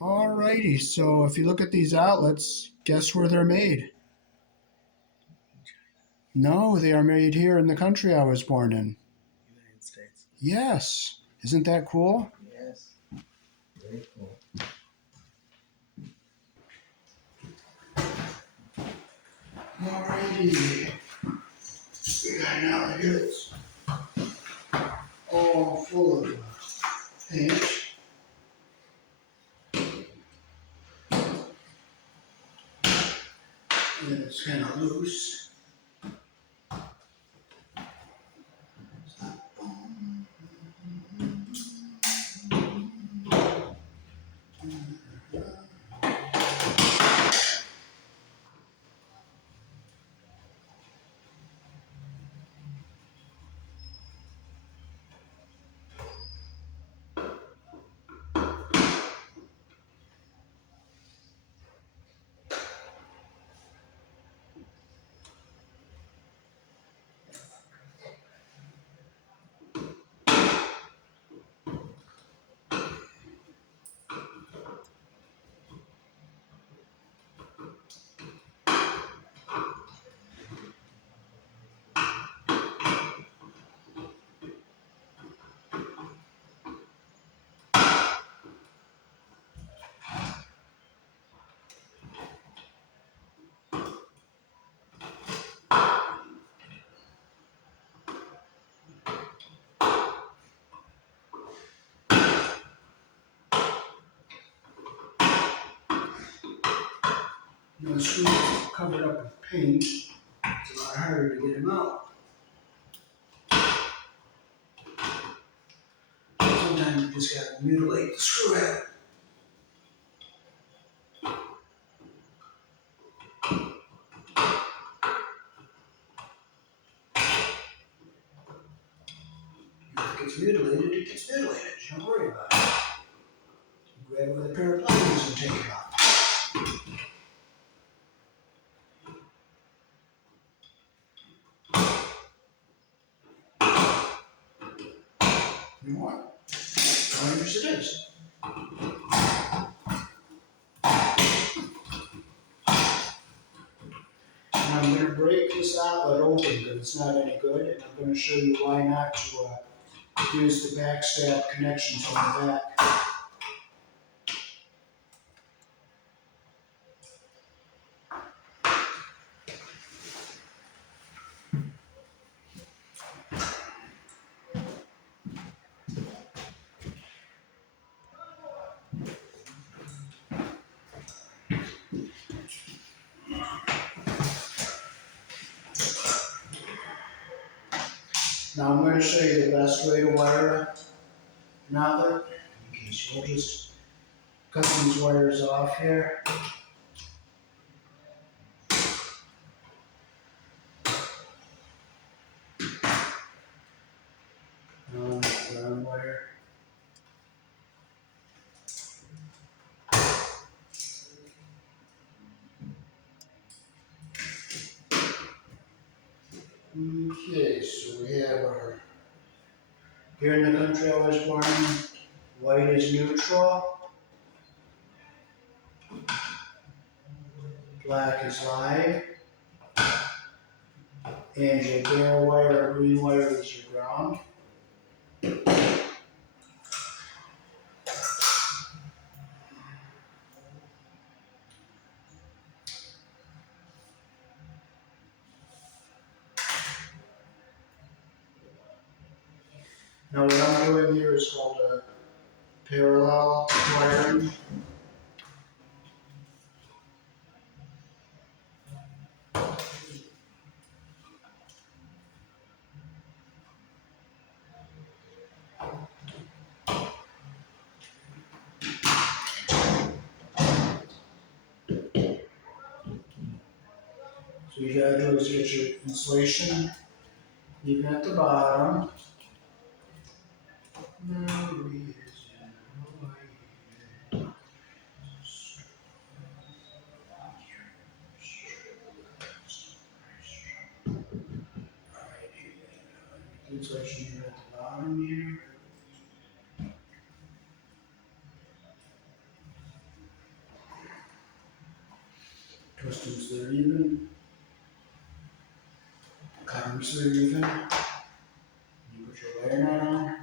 Alrighty, so if you look at these outlets, guess where they're made? No, they are made here in the country I was born in. United States. Yes. Isn't that cool? Yes. Very cool. Alrighty. We got an outlet here that's all full of paint. And it's kind of loose. The screws are covered up with paint. It's a lot harder to get them out. Sometimes you just gotta mutilate the screw head. If it gets mutilated, it gets mutilated. Don't worry about it. You grab it with a pair of pliers and take it off. You know what? Pliers it is. And I'm going to break this outlet open because it's not any good, and I'm going to show you why not to use the backstab connections on the back. Now I'm going to show you the best way to wire an outlet. Okay, so we'll just cut these wires off here. Ground wire. Okay, so we have our, here in the country I was born in, white is neutral, black is live, and your bare wire or green wire is your ground. Now what I'm doing here is called a parallel wiring. So you gotta do is get your insulation even at the bottom. Insulation here at the bottom here. twist them so they're even, cut them so they're even. You put your wire nut on.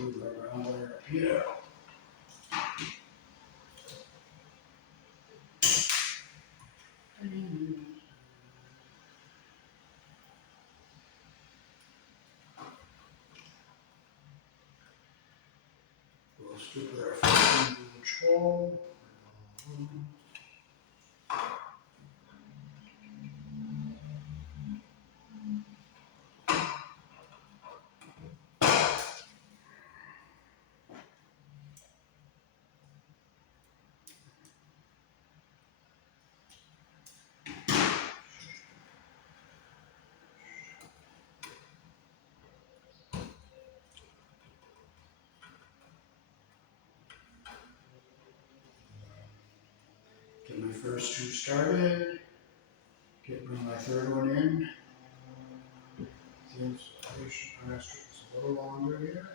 Move the brown wire up here. We'll strip our first control. Get my first two started. Bring my third one in. The installation strip is a little longer here.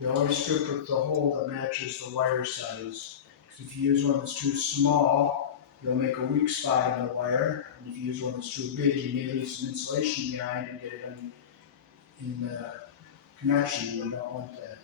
You always strip with the hole that matches the wire size. Because if you use one that's too small, you'll make a weak spot in the wire. And if you use one that's too big, you may leave some insulation behind and get it in the connection. You don't want that.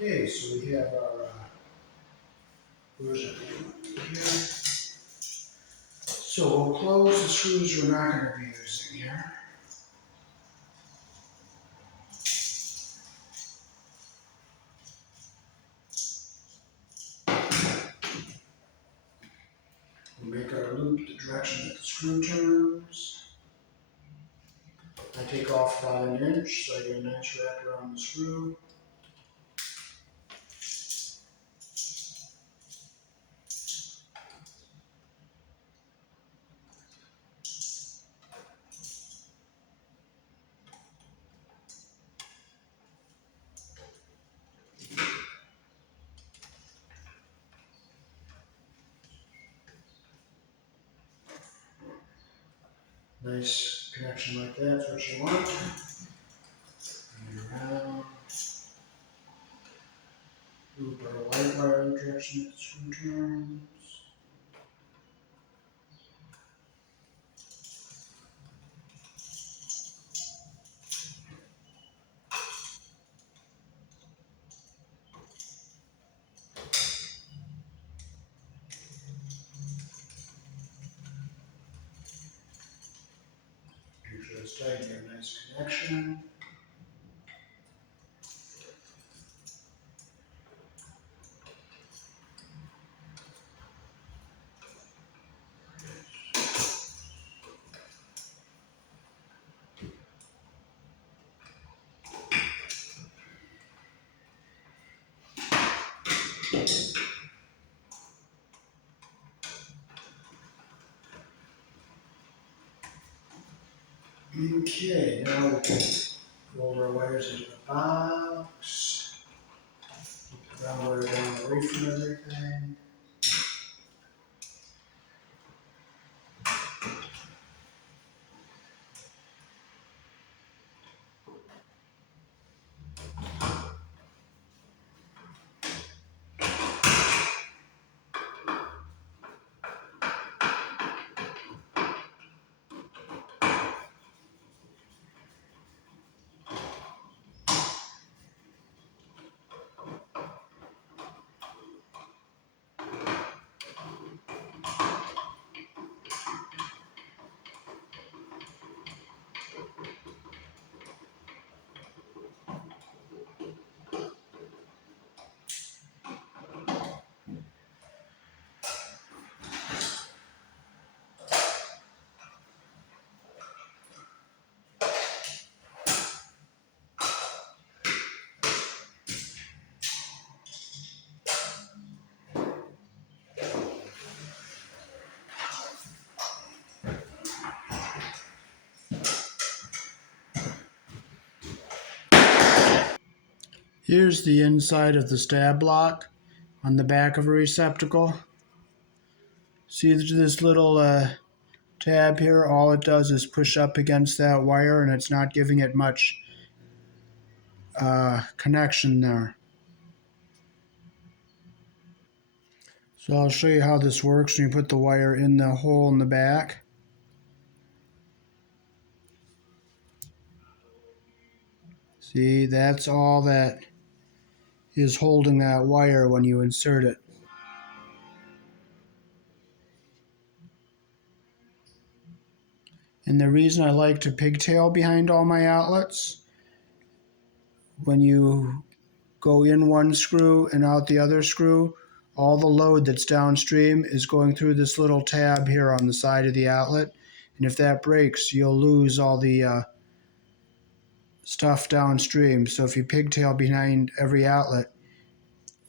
Okay, so we have our version here. So we'll close the screws we're not going to be using here. We'll make our loop the direction that the screw turns. I take off about 1 inch, so I get a nice wrap around the screw. Nice connection like that's what you want. Bring it around. Loop our white wire in the direction that the screw turns. Make sure it's tight, you have a nice connection. Okay, now we can fold our wires into the box. Keep the That way down away from everything. Here's the inside of the stab block on the back of a receptacle. See this little tab here? All it does is push up against that wire, and it's not giving it much connection there. So I'll show you how this works when you put the wire in the hole in the back. See, that's all that is holding that wire when you insert it. And the reason I like to pigtail behind all my outlets, when you go in one screw and out the other screw, all the load that's downstream is going through this little tab here on the side of the outlet. And if that breaks, you'll lose all the stuff downstream. So if you pigtail behind every outlet,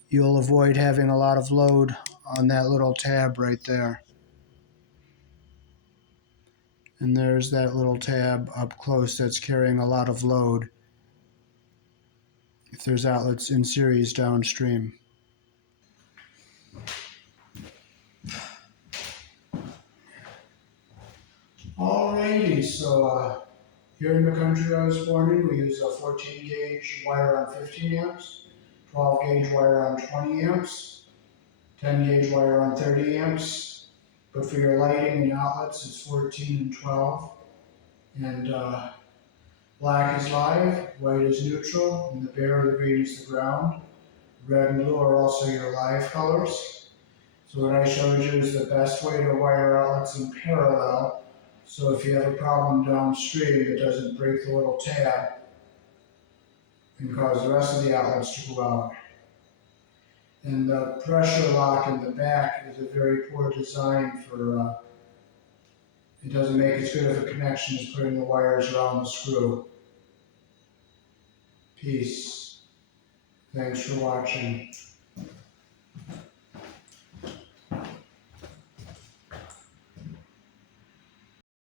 you'll avoid having a lot of load on that little tab right there. And there's that little tab up close that's carrying a lot of load if there's outlets in series downstream. Alrighty, so here in the country I was born in, we use a 14 gauge wire on 15 amps, 12 gauge wire on 20 amps, 10 gauge wire on 30 amps. But for your lighting and outlets, it's 14 and 12. And black is live, white is neutral, and the bare or the green is the ground. Red and blue are also your live colors. So what I showed you is the best way to wire outlets in parallel. So if you have a problem downstream, it doesn't break the little tab and cause the rest of the outlets to go out. And the pressure lock in the back is a very poor design for, it doesn't make as good of a connection as putting the wires around the screw. Peace. Thanks for watching.